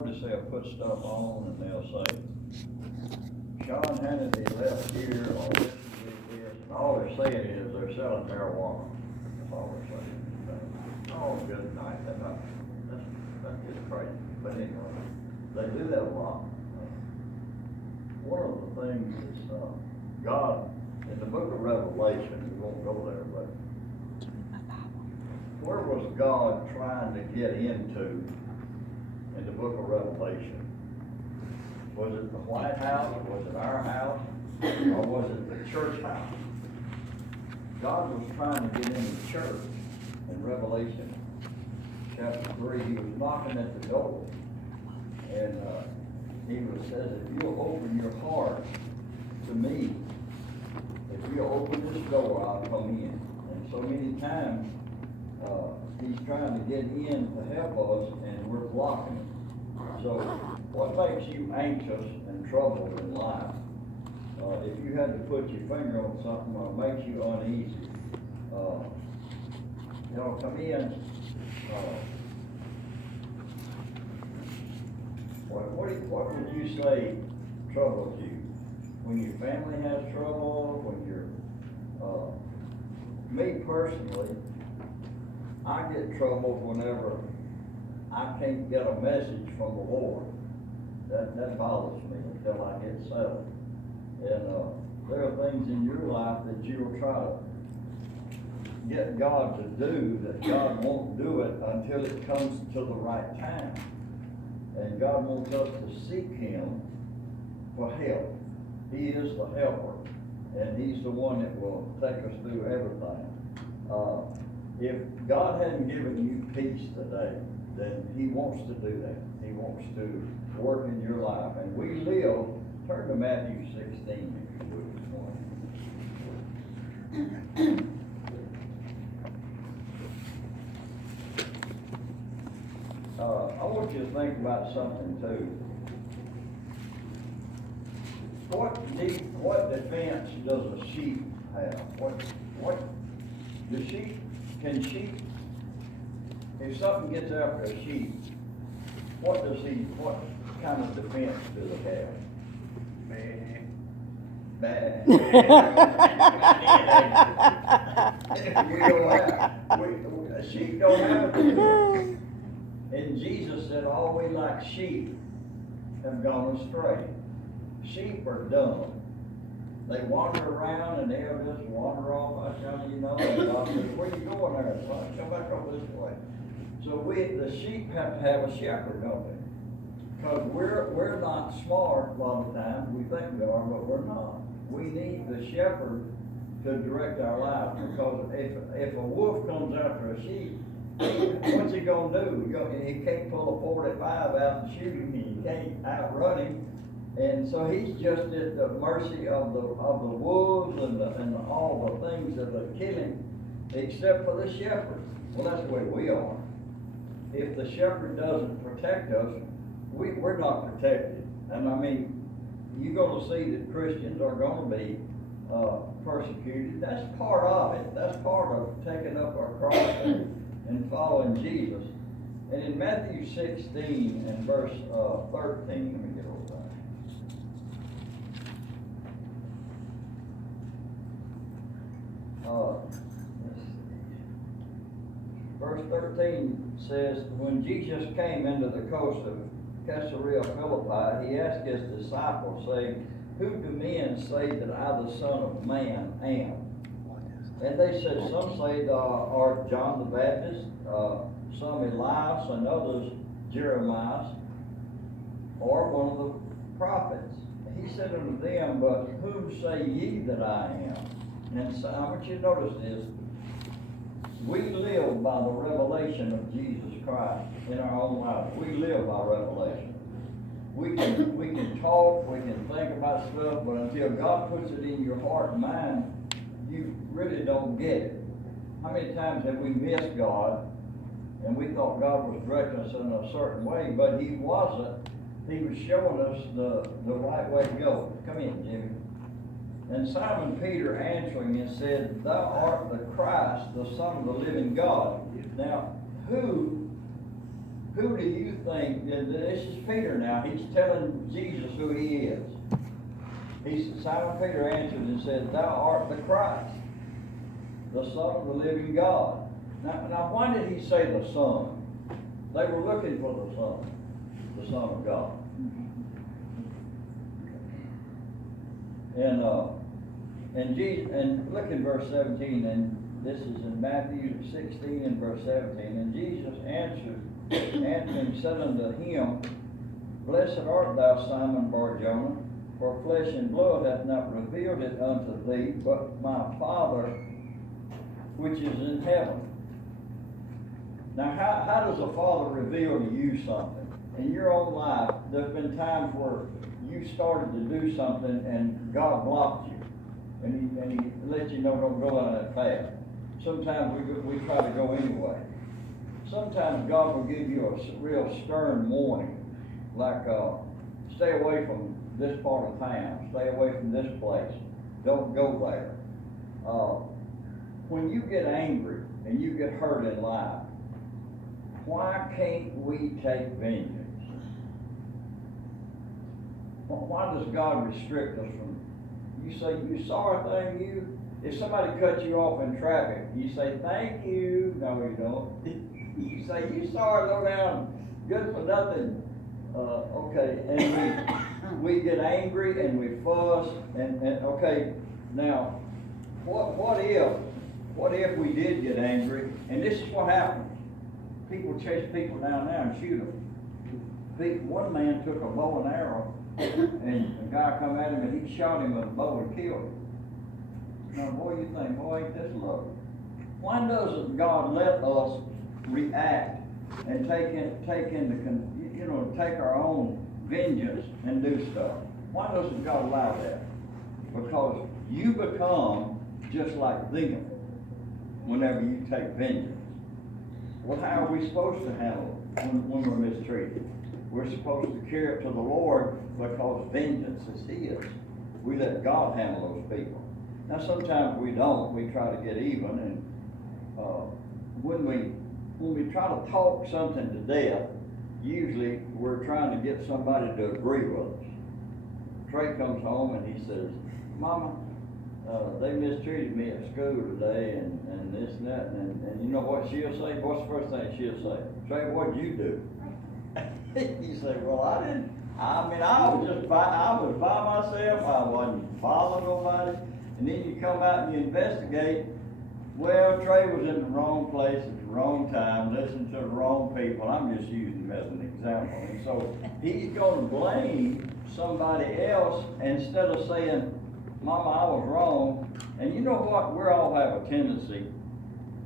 Notice they'll put stuff on and they'll say, Sean Hannity left here, or this is this, and all they're saying is they're selling marijuana. That's all they're saying. Oh, good night. That's just crazy. But anyway, they do that a lot. One of the things is God, in the book of Revelation, we won't go there, but where was God trying to get into in the book of Revelation? Was it the White House? Was it our house? Or was it the church house? God was trying to get into the church in Revelation chapter 3. He was knocking at the door. And says, if you'll open your heart to me, if you'll open this door, I'll come in. And so many times, he's trying to get in to help us, and we're blocking it. So, what makes you anxious and troubled in life? If you had to put your finger on something that makes you uneasy, come in. What would you say troubles you? When your family has trouble, when me personally, I get troubled whenever I can't get a message from the Lord. That bothers me until I get settled. And there are things in your life that you'll try to get God to do that God won't do it until it comes to the right time. And God wants us to seek Him for help. He is the helper, and He's the one that will take us through everything. If God hadn't given you peace today, then He wants to do that. He wants to work in your life. And we live, turn to Matthew 16 if you would this morning. I want you to think about something too. What defense does a sheep have? Can sheep, if something gets after a sheep, what kind of defense do they have? Bad. Sheep don't have a defense. And Jesus said, all we like sheep have gone astray. Sheep are dumb. They wander around and they'll just wander off. And God says, where you going there, son? Come back over this way. So the sheep have to have a shepherd, don't they? Because we're not smart a lot of times. We think we are, but we're not. We need the shepherd to direct our lives. Because if a wolf comes after a sheep, what's he gonna do? He can't pull a 45 out and shoot him. He can't outrun him. And so he's just at the mercy of the wolves and all the things that are killing, except for the shepherd. Well, that's the way we are. If the shepherd doesn't protect us, we're not protected. And I mean, you're going to see that Christians are going to be persecuted. That's part of it. That's part of taking up our cross and following Jesus. And in Matthew 16 and verse 13, let me get over that. Verse 13 says, when Jesus came into the coast of Caesarea Philippi, he asked his disciples, saying, who do men say that I, the Son of Man, am? And they said, some say thou art John the Baptist, some Elias, and others Jeremiah, or one of the prophets. He said unto them, but whom say ye that I am? And so I want you to notice this. We live by the revelation of Jesus Christ in our own lives. We live by revelation. We can talk, we can think about stuff, but until God puts it in your heart and mind, you really don't get it. How many times have we missed God and we thought God was directing us in a certain way, but He wasn't. He was showing us the right way to go. Come in, Jimmy. And Simon Peter answering and said, thou art the Christ, the Son of the living God. Now, who who do you think, and this is Peter now, he's telling Jesus who he is. Simon Peter answered and said, Thou art the Christ, the Son of the living God. Now why did he say the Son? They were looking for the Son of God. And look in verse 17, and this is in Matthew 16 and verse 17. And Jesus answered and said unto him, Blessed art thou, Simon Bar-Jonah, for flesh and blood hath not revealed it unto thee, but my Father which is in heaven. Now, how does a Father reveal to you something? In your own life, there's been times where you started to do something and God blocked you. And he let you know, don't go on that path. Sometimes we try to go anyway. Sometimes God will give you a real stern warning, like stay away from this part of town, stay away from this place, don't go there. When you get angry and you get hurt in life, why can't we take vengeance? Why does God restrict us from? You say, you sorry thing, you. If somebody cuts you off in traffic, you say, thank you. No, you don't. You say, you sorry, low down, good for nothing. Okay, and we get angry and we fuss, and okay, now, what if we did get angry, and this is what happens. People chase people down there and shoot them. One man took a bow and arrow, and a guy come at him and he shot him with a bow and killed him. Now, boy, you think, boy, ain't this love? Why doesn't God let us react and take our own vengeance and do stuff? Why doesn't God allow that? Because you become just like them whenever you take vengeance. Well, how are we supposed to handle it when we're mistreated? We're supposed to carry it to the Lord because vengeance is His. We let God handle those people. Now, sometimes we don't. We try to get even, and when we try to talk something to death, usually we're trying to get somebody to agree with us. Trey comes home and he says, Mama, they mistreated me at school today, and this and that, and you know what she'll say? What's the first thing she'll say? Trey, what'd you do? You say, well, I was by myself, I wasn't following nobody, and then you come out and you investigate, well, Trey was in the wrong place at the wrong time, listening to the wrong people. I'm just using him as an example. And so he's going to blame somebody else instead of saying, Mama, I was wrong. And you know what? We all have a tendency.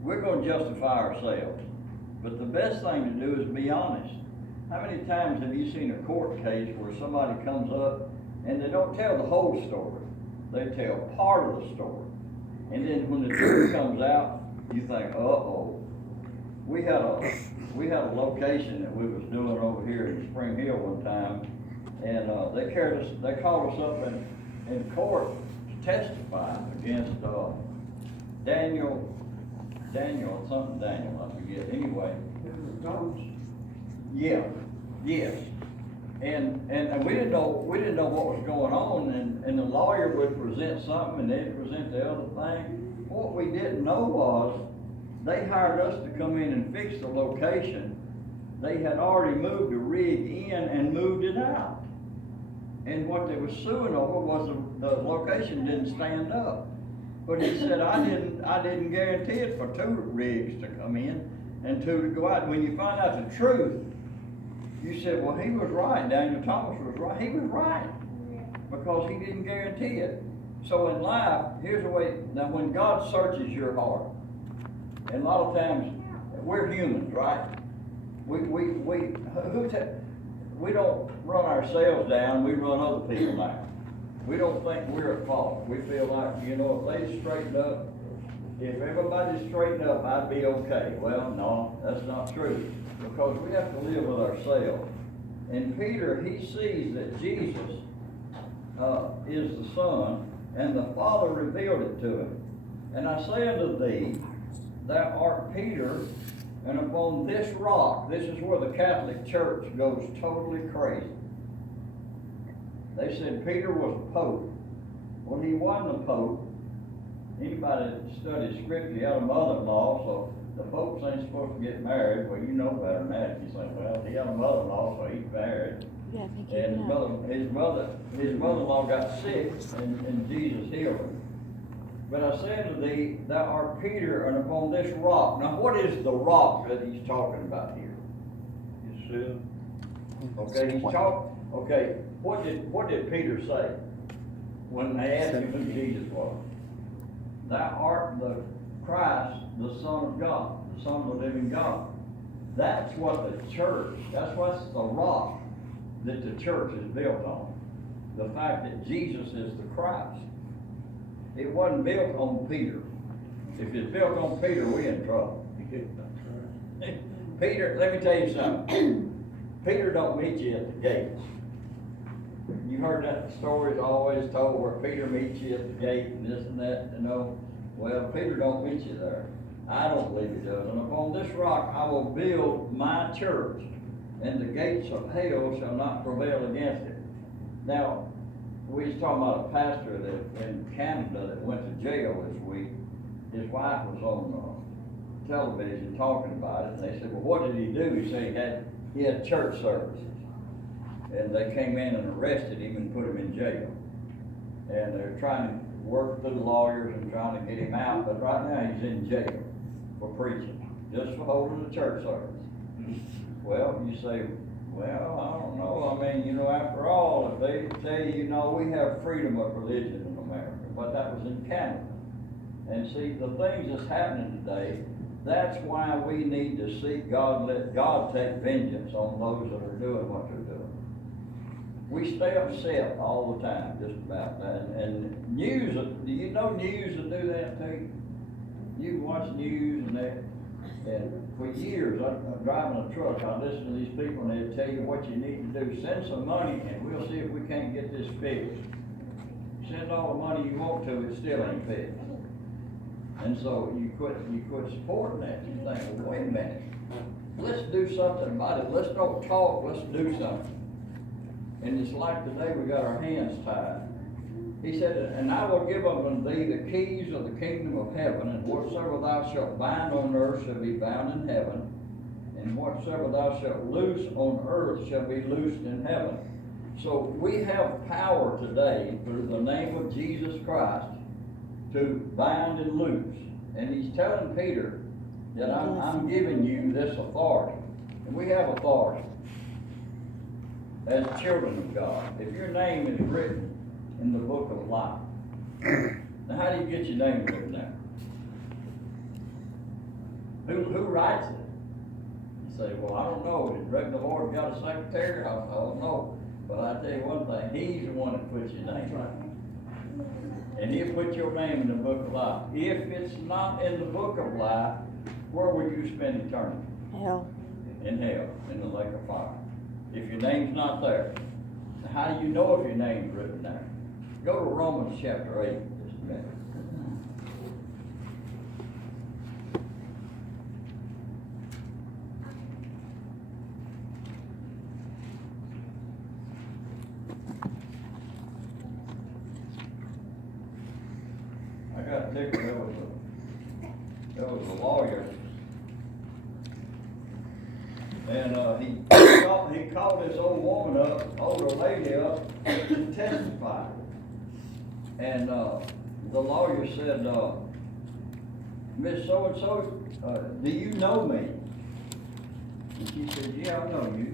We're going to justify ourselves. But the best thing to do is be honest. How many times have you seen a court case where somebody comes up and they don't tell the whole story? They tell part of the story. And then when the truth comes out, you think, uh-oh. We had a location that we was doing over here in Spring Hill one time, and they called us up in court to testify against Daniel, I forget. Anyway. Yeah, yes. And we didn't know what was going on, and the lawyer would present something and they'd present the other thing. What we didn't know was they hired us to come in and fix the location. They had already moved the rig in and moved it out. And what they were suing over was the location didn't stand up. But he said, I didn't guarantee it for 2 rigs to come in and 2 to go out. When you find out the truth, you said, well, he was right. Daniel Thomas was right. He was right because he didn't guarantee it. So in life, here's the way. Now, when God searches your heart, and a lot of times we're humans, right? We don't run ourselves down. We run other people down. We don't think we're at fault. We feel like, if they straighten up, if everybody straightened up, I'd be okay. Well, no, that's not true. Because we have to live with ourselves. And Peter, he sees that Jesus is the Son, and the Father revealed it to him. And I say unto thee, thou art Peter, and upon this rock, this is where the Catholic Church goes totally crazy. They said Peter was a pope. Well, he wasn't a pope. Anybody that studies scripture, he had a mother-in-law, so the popes ain't supposed to get married. Well, you know better than that. You say, well, he had a mother-in-law, so he's married. Yeah, I think And his mother-in-law got sick, and Jesus healed her. But I said to thee, thou art Peter, and upon this rock. Now, what is the rock that he's talking about here? His sin. Okay, okay, what did Peter say when they asked him who Jesus was? Thou art the Christ, the Son of God, the Son of the living God. That's what the church, that's what's the rock that the church is built on. The fact that Jesus is the Christ. It wasn't built on Peter. If it's built on Peter, we're in trouble. Peter, let me tell you something. Peter don't meet you at the gates. You heard that story is always told where Peter meets you at the gate and this and that, you know. Well, Peter don't meet you there. I don't believe he does. And upon this rock I will build my church, and the gates of hell shall not prevail against it. Now, we was talking about a pastor that in Canada that went to jail this week. His wife was on television talking about it, and they said, well, what did he do? He said he had church services. And they came in and arrested him and put him in jail. And they're trying to work through the lawyers and trying to get him out, but right now he's in jail for preaching, just for holding a church service. Well, you say, well, I don't know. I mean, you know, after all, if they say, you know, we have freedom of religion in America, but that was in Canada. And see, the things that's happening today, that's why we need to seek God, let God take vengeance on those that are doing what they're doing. We stay upset all the time, just about that. And news, do you know news will do that to you? You can watch news and that. And for years, I'm driving a truck, I listen to these people and they tell you what you need to do. Send some money and we'll see if we can't get this fixed. Send all the money you want to, it still ain't fixed. And so you quit supporting that. You think, well, wait a minute, let's do something about it. Let's don't talk, let's do something. And it's like today we got our hands tied. He said, and I will give unto thee the keys of the kingdom of heaven, and whatsoever thou shalt bind on earth shall be bound in heaven, and whatsoever thou shalt loose on earth shall be loosed in heaven. So we have power today through the name of Jesus Christ to bind and loose. And he's telling Peter that I'm giving you this authority. And we have authority as children of God. If your name is written in the book of life, now how do you get your name written there? Who writes it? You say, well, I don't know. Did the Lord got a secretary? I don't know. But I tell you one thing, he's the one that puts your name right. And he'll put your name in the book of life. If it's not in the book of life, where will you spend eternity? Hell. In hell, in the lake of fire. If your name's not there. Now, how do you know if your name's written there? Go to Romans chapter 8 just a minute. I got tickled. There was a lawyer, and he called this old woman up, older lady up, to testify. And the lawyer said, Miss So-and-so, do you know me? And she said, yeah, I know you.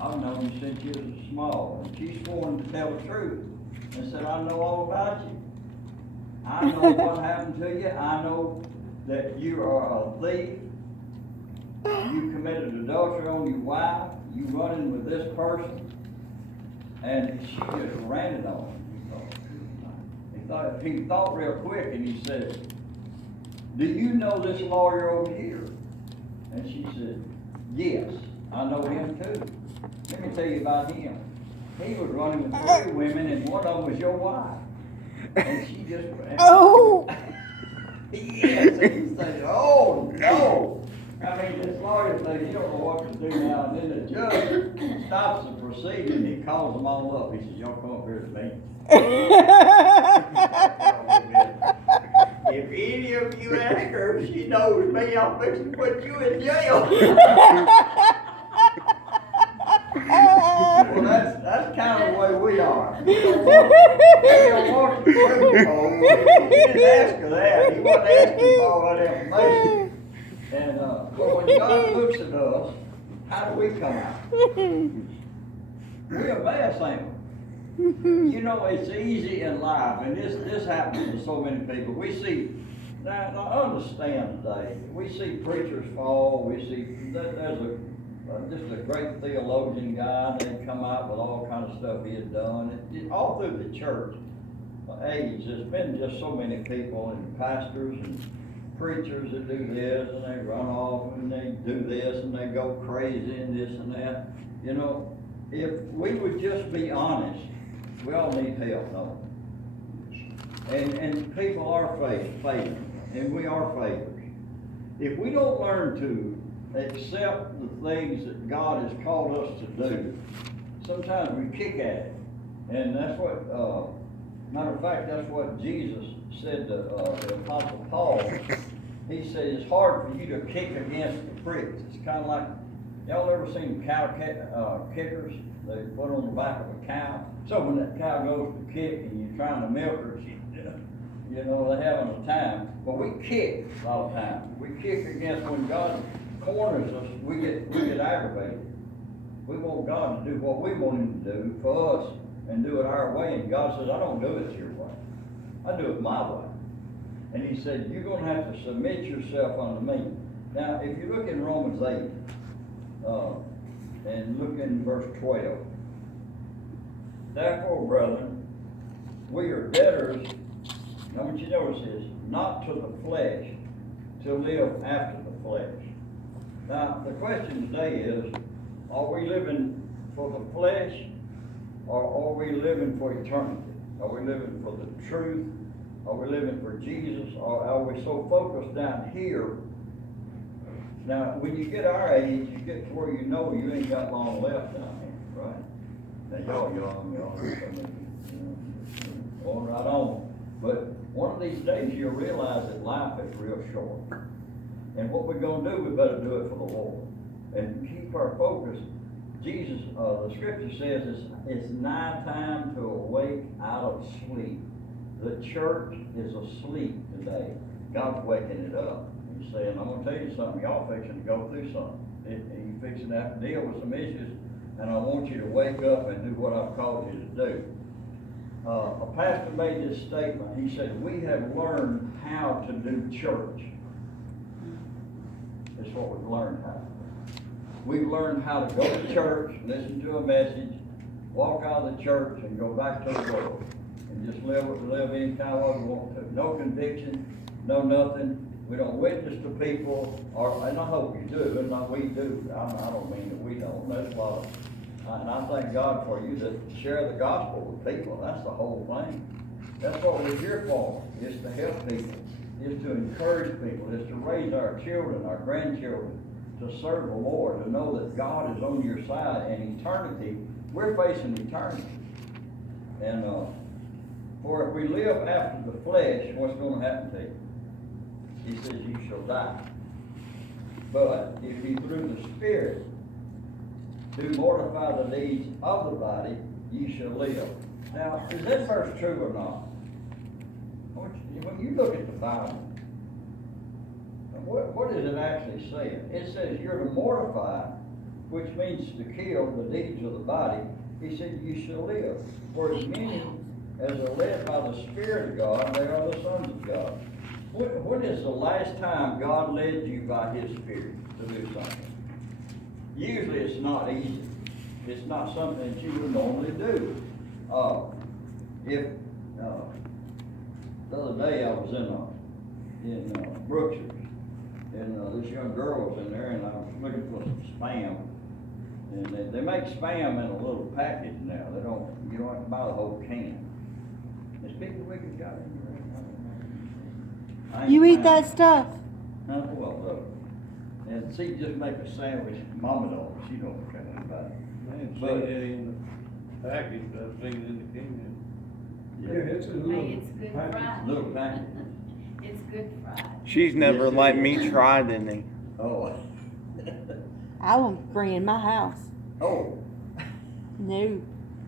I've known you since you was small. And she sworn to tell the truth and said, I know all about you. I know what happened to you. I know that you are a thief. You committed adultery on your wife. You running with this person. And she just ran it on him. He thought real quick and he said, do you know this lawyer over here? And she said, yes, I know him too. Let me tell you about him. He was running with 3 women and one of them was your wife. And she just, Oh! yes, and he said, oh no. I mean, this lawyer thing, you don't know what to do now, and then the judge stops the proceeding, he calls them all up, he says, y'all come up here to me. If any of you ask her if she knows me, I'm fixing to put you in jail. Well, that's kind of the way we are. We don't want to prove home. He didn't ask her that. He wasn't asking for all that information. And but when God looks at us, how do we come out? We're a mess, ain't we? You know, it's easy in life, and this happens to so many people. We see, now understand today, we see preachers fall, we see, there's just a great theologian guy, they come out with all kind of stuff he had done. All through the church age, there's been just so many people, and pastors and preachers that do this, and they run off, and they do this, and they go crazy, and this and that. You know, if we would just be honest, we all need help, no? And people are failing, and we are failures. If we don't learn to accept the things that God has called us to do, sometimes we kick at it. And that's what, matter of fact, that's what Jesus said to the Apostle Paul. He said, it's hard for you to kick against the pricks. It's kind of like, y'all ever seen cow kickers? They put on the back of a cow. So when that cow goes to kick and you're trying to milk her, you know, they're having a time. But we kick a lot of times. We kick against when God corners us, we get aggravated. We want God to do what we want him to do for us and do it our way. And God says, I don't do it your way. I do it my way. And he said, you're going to have to submit yourself unto me. Now, if you look in Romans 8, and look in verse 12. Therefore, brethren, we are debtors, I want you to notice this, not to the flesh, to live after the flesh. Now, the question today is, are we living for the flesh, or are we living for eternity? Are we living for the truth? Are we living for Jesus? Or are we so focused down here? Now, when you get our age, you get to where you know you ain't got long left down here, right? Now, y'all young, going right on. But one of these days, you'll realize that life is real short. And what we're going to do, we better do it for the Lord. And keep our focus. Jesus, the scripture says it's nigh time to awake out of sleep. The church is asleep today. God's waking it up. He's saying, I'm going to tell you something. Y'all fixing to go through something. You're fixing to have to deal with some issues, and I want you to wake up and do what I've called you to do. A pastor made this statement. He said, we have learned how to do church. That's what we've learned how. We've learned how to go to church, listen to a message, walk out of the church, and go back to the world. And just live any kind of way we want to. No conviction, no nothing. We don't witness to people, and I hope you do, and we do. I don't mean that we don't. There's a lot of, and I thank God for you to share the gospel with people. That's the whole thing. That's what we're here for, is to help people, is to encourage people, is to raise our children, our grandchildren, to serve the Lord, to know that God is on your side, and eternity, we're facing eternity. And for if we live after the flesh, what's going to happen to you? He says, you shall die. But if you through the Spirit do mortify the deeds of the body, ye shall live. Now, is that verse true or not? When you look at the Bible, what is it actually saying? It says you're to mortify, which means to kill the deeds of the body. He said, you shall live. For as many as are led by the Spirit of God, they are the sons of God. When is the last time God led you by His Spirit to do something? Usually it's not easy. It's not something that you would normally do. The other day I was in Brookshire, and this young girl was in there, and I was looking for some Spam. And they make Spam in a little package now. You don't have to buy the whole can. There's people we could got in there. You eat that stuff? Well, And see, just make a sandwich, mama don't, she don't care about it. I ain't But- seen it in the package, but I've seen it in the can. Yeah, it's a little. Hey, it's good package. fried. Little package. It's good fried. She's never Yes, it let is. me try any. Oh. I won't bring in my house. Oh, No.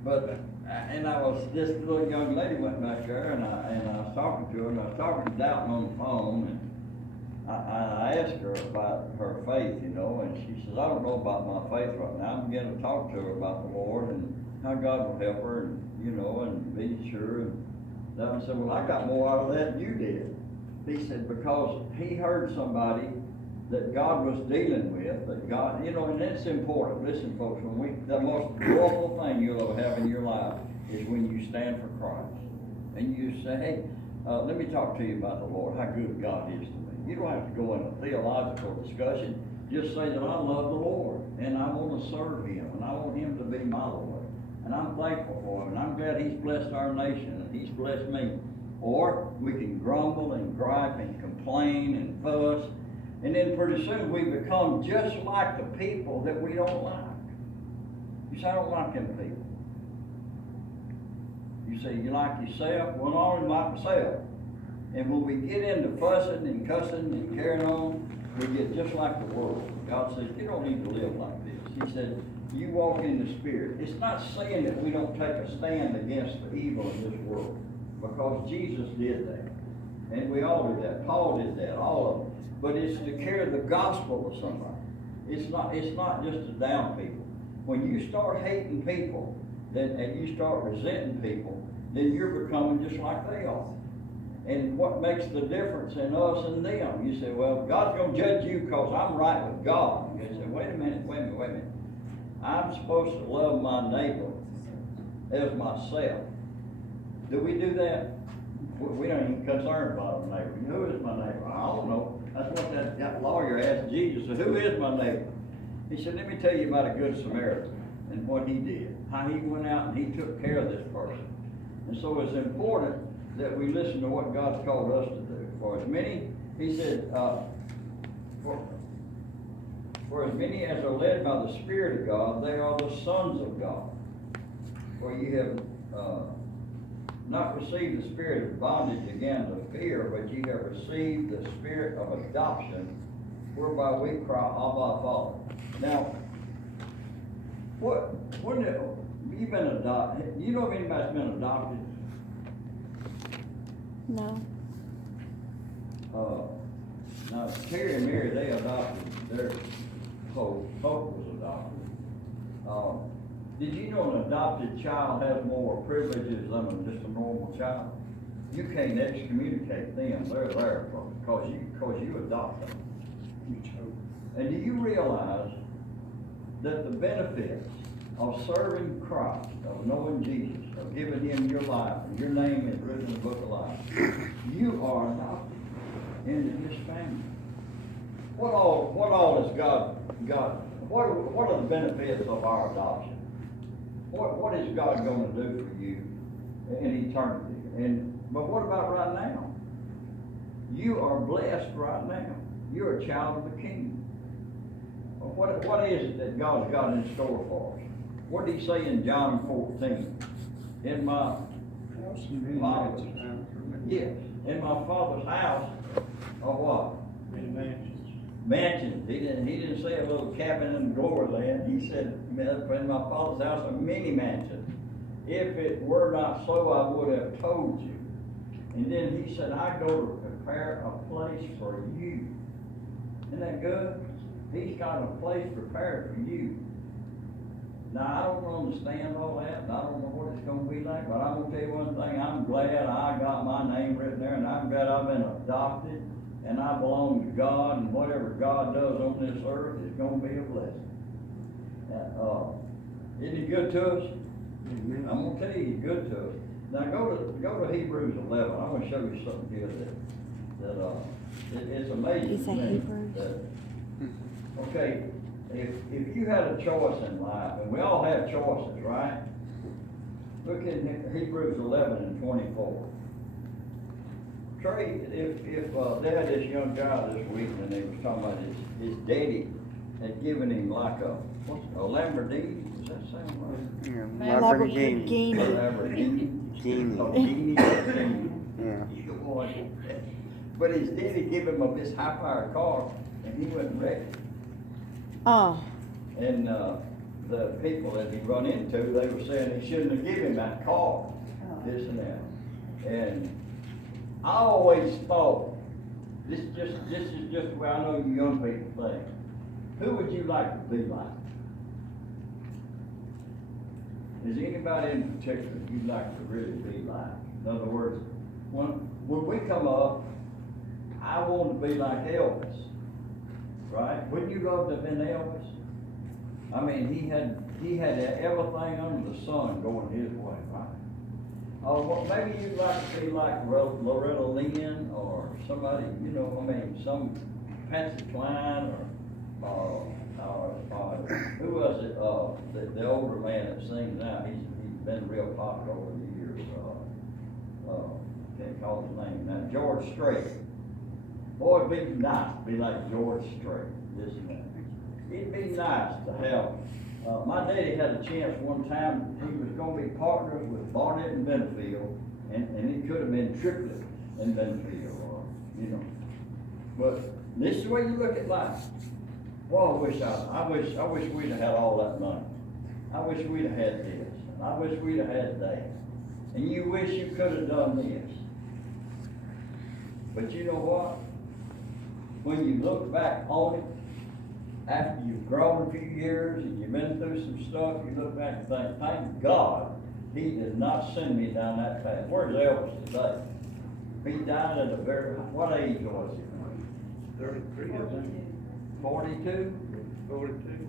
but, and I was, this little young lady went back there and I was talking to her and I was talking to Dalton on the phone and I asked her about her faith, you know, and she says, I don't know about my faith right now. I'm beginning to talk to her about the Lord and how God will help her and, you know, and be sure. And Dalton said, well, I got more out of that than you did. He said, because he heard somebody that God was dealing with, that God, you know, and that's important. Listen, folks, the most joyful thing you'll ever have in your life is when you stand for Christ. And you say, hey, let me talk to you about the Lord, how good God is to me. You don't have to go in a theological discussion. Just say that I love the Lord, and I want to serve Him, and I want Him to be my Lord. And I'm thankful for Him, and I'm glad He's blessed our nation, and He's blessed me. Or we can grumble and gripe and complain and fuss, and then pretty soon we become just like the people that we don't like. You say, I don't like them people. You say, you like yourself? Well, I only like myself. And when we get into fussing and cussing and carrying on, we get just like the world. God says, you don't need to live like this. He said, you walk in the Spirit. It's not saying that we don't take a stand against the evil in this world, because Jesus did that. And we all did that. Paul did that, all of them. But it's to carry the gospel to somebody. It's not just to down people. When you start hating people, and you start resenting people, then you're becoming just like they are. And what makes the difference in us and them? You say, well, God's going to judge you because I'm right with God. You say, wait a minute. I'm supposed to love my neighbor as myself. Do we do that? We don't even concerned about our neighbor. Who is my neighbor? I don't know. That's what that lawyer asked Jesus. So who is my neighbor? He said, let me tell you about a good Samaritan and what he did. How he went out and he took care of this person. And so it's important that we listen to what God's called us to do. For as many, he said, for as many as are led by the Spirit of God, they are the sons of God. For you have not received the spirit of bondage again to fear, but ye have received the spirit of adoption, whereby we cry, Abba, Father. Now, you've been adopted. You know if anybody's been adopted? No. Now, Terry and Mary, they adopted their Pope. Pope was adopted. Did you know an adopted child has more privileges than just a normal child? You can't excommunicate them. They're there because you adopt them. And do you realize that the benefits of serving Christ, of knowing Jesus, of giving Him your life, and your name is written in the book of life, you are adopted into His family? What all has God, what are the benefits of our adoption? What is God going to do for you in eternity? But what about right now? You are blessed right now. You're a child of the King. What is it that God's got in store for us? What did He say in John 14? In my Father's, yes, in my Father's house are what? Many mansions. Mansions. He didn't say a little cabin in glory land. He said, in my Father's house are many mansions. If it were not so, I would have told you. And then He said, I go to prepare a place for you. Isn't that good? He's got a place prepared for you. Now, I don't understand all that, and I don't know what it's going to be like, but I'm going to tell you one thing. I'm glad I got my name written there, and I'm glad I've been adopted, and I belong to God, and whatever God does on this earth is going to be a blessing. Isn't He good to us? Mm-hmm. I'm going to tell you, He's good to us. Now, go to Hebrews 11. I'm going to show you something here that it's amazing. You say Hebrews? Okay, if you had a choice in life, and we all have choices, right? Look in Hebrews 11 and 24. Trey, they had this young guy this week, and they was talking about his daddy had given him like a Lamborghini, does that sound right? Yeah, Lamborghini. Lamborghini. Genie. Oh, Genie. Yeah. Good boy. But his daddy gave him this high-powered car, and he went and wrecked it. Oh, And, the people that he run into, they were saying he shouldn't have given him that car, this and that. And I always thought, this is just the way I know you young people think. Who would you like to be like? Is anybody in particular you'd like to really be like? In other words, when we come up, I want to be like Elvis, right? Wouldn't you love to have been Elvis? I mean, he had everything under the sun going his way, right? Oh, well, maybe you'd like to be like Loretta Lynn or somebody, you know, I mean, some Patsy Cline or who was it? The older man that sings now. He's been real popular over the years. Can't call his name now. George Strait. Boy, it'd be nice to be like George Strait. This and that. It'd be nice to have. My daddy had a chance one time. He was going to be partners with Barnett and Benfield, and it could have been triplet in Benfield, or you know. But this is the way you look at life. Well, I wish we'd have had all that money. I wish we'd have had this. I wish we'd have had that. And you wish you could have done this. But you know what? When you look back on it, after you've grown a few years and you've been through some stuff, you look back and think, thank God he did not send me down that path. Where's Elvis today? He died at what age was he? 33, I think. 42? 42.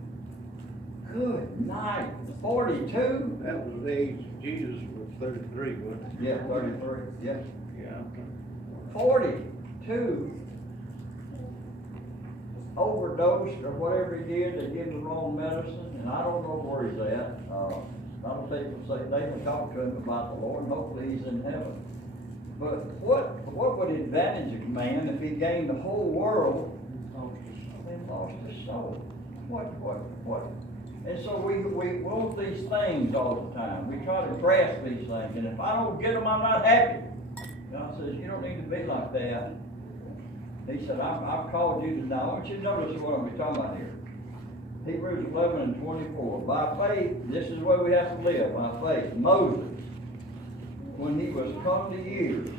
Good night. 42? That was the age Jesus was 33, wasn't it? Yeah, 33, yeah. Yeah. 42. Overdosed or whatever he did, they gave him the wrong medicine, and I don't know where he's at. A lot of people say they can talk to him about the Lord, and hopefully he's in heaven. But what would advantage a man if he gained the whole world and lost his soul? What? And so we want these things all the time. We try to grasp these things, and if I don't get them, I'm not happy. God says, you don't need to be like that. He said, I've called you to now. I want you to notice what I'm talking about here. Hebrews 11 and 24. By faith, this is the way we have to live, by faith. Moses, when he was come to years.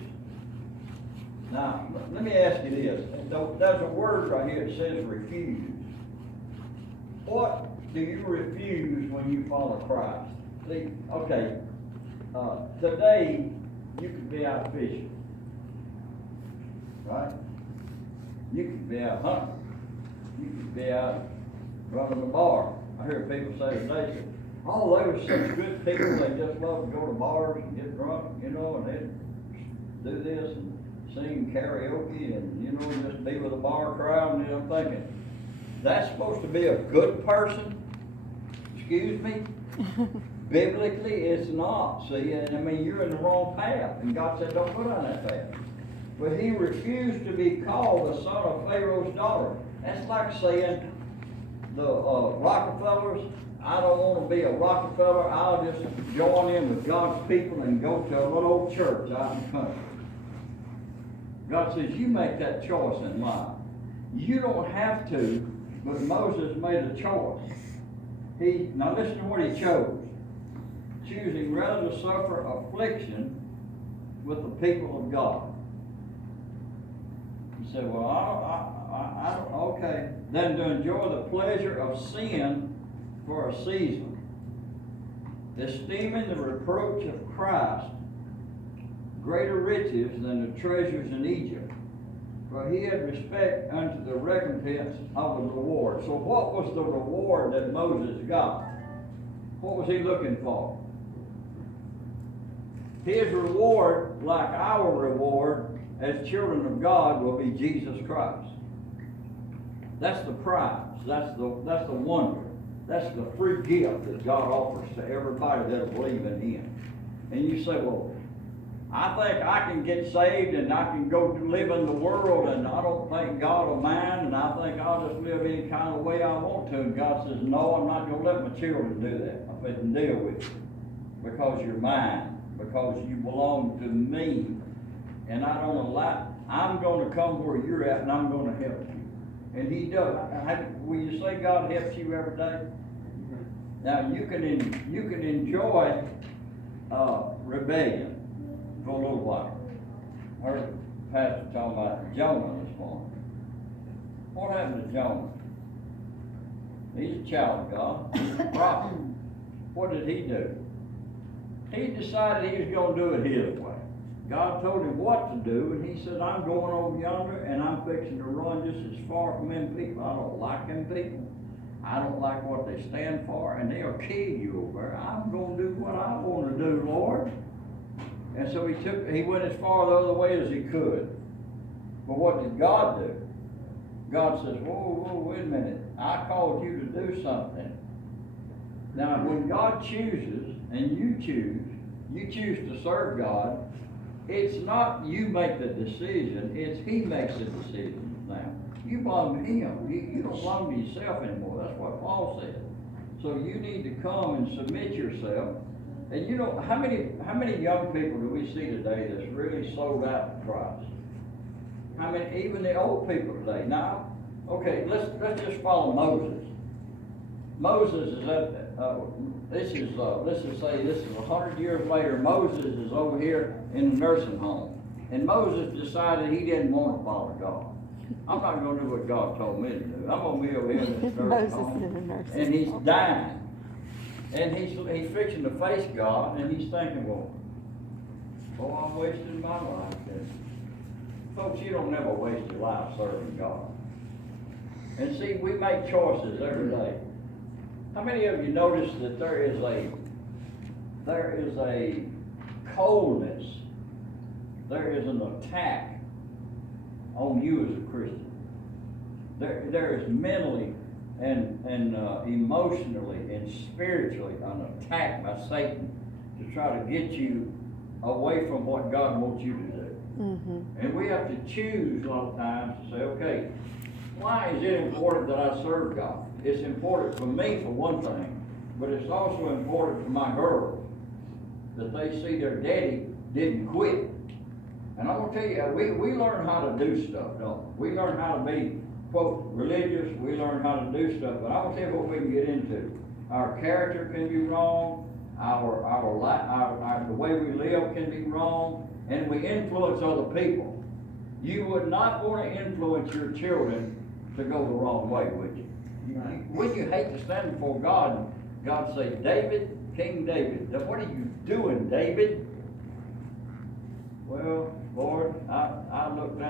Now, let me ask you this. There's a word right here that says refuse. What do you refuse when you follow Christ? See, okay, today you could be out fishing, right? You could be out hunting. You could be out running a bar. I hear people say today, oh, they were such good people, they just love to go to bars and get drunk, you know, and they'd do this and sing karaoke and, you know, just be with a bar crowd, and I'm thinking, that's supposed to be a good person? Excuse me? Biblically, it's not, see, and I mean, you're in the wrong path, and God said, don't go down that path. But he refused to be called the son of Pharaoh's daughter. That's like saying the Rockefellers, I don't want to be a Rockefeller, I'll just join in with God's people and go to a little old church out in the country. God says, you make that choice in life. You don't have to, but Moses made a choice. Now listen to what he chose. Choosing rather to suffer affliction with the people of God. He said, well, I don't, okay. Then to enjoy the pleasure of sin for a season, esteeming the reproach of Christ greater riches than the treasures in Egypt, for he had respect unto the recompense of the reward. So what was the reward that Moses got? What was he looking for? His reward, like our reward as children of God, will be Jesus Christ. That's the prize. That's the wonder. That's the free gift that God offers to everybody that'll believe in him. And you say, well, I think I can get saved and I can go to live in the world and I don't think God will mind and I think I'll just live any kind of way I want to. And God says, no, I'm not gonna let my children do that. I'm going to deal with you because you're mine, because you belong to me. And I don't allow, I'm gonna come where you're at and I'm gonna help you. And he does. Will you say God helps you every day? Now you can enjoy rebellion for a little while. I heard the pastor talking about Jonah this morning. What happened to Jonah? He's a child of God. He's a prophet. What did he do? He decided he was going to do it his way. God told him what to do, and he said, I'm going over yonder, and I'm fixing to run just as far from them people. I don't like them people. I don't like what they stand for, and they'll kill you over there. I'm going to do what I want to do, Lord. And so he went as far the other way as he could. But what did God do? God says, whoa, wait a minute. I called you to do something. Now, when God chooses, and you choose to serve God, it's not you make the decision, it's He makes the decision now. You belong to Him. You don't belong to yourself anymore. That's what Paul said. So you need to come and submit yourself. And you know, how many young people do we see today that's really sold out to Christ? How many, even the old people today? Now, okay, let's just follow Moses. Moses is let's just say this is 100 years later. Moses is over here in a nursing home. And Moses decided he didn't want to follow God. I'm not going to do what God told me to do. I'm going to be over here in this nursing home. And he's dying. And he's fixing to face God, and he's thinking, well, I'm wasting my life. And folks, you don't never waste your life serving God. And see, we make choices every day. How many of you notice that there is a coldness, there is an attack on you as a Christian? There is mentally and emotionally and spiritually an attack by Satan to try to get you away from what God wants you to do. Mm-hmm. And we have to choose a lot of times to say, okay, why is it important that I serve God? It's important for me for one thing, but it's also important for my girls that they see their daddy didn't quit. And I'm going to tell you, we learn how to do stuff, don't we? We learn how to be, quote, religious. We learn how to do stuff. But I'm going to tell you what we can get into. Our character can be wrong. The way we live can be wrong. And we influence other people. You would not want to influence your children to go the wrong way, would you? Wouldn't you hate to stand before God and God say, David, King David, what are you doing, David? Well, Lord, I looked down.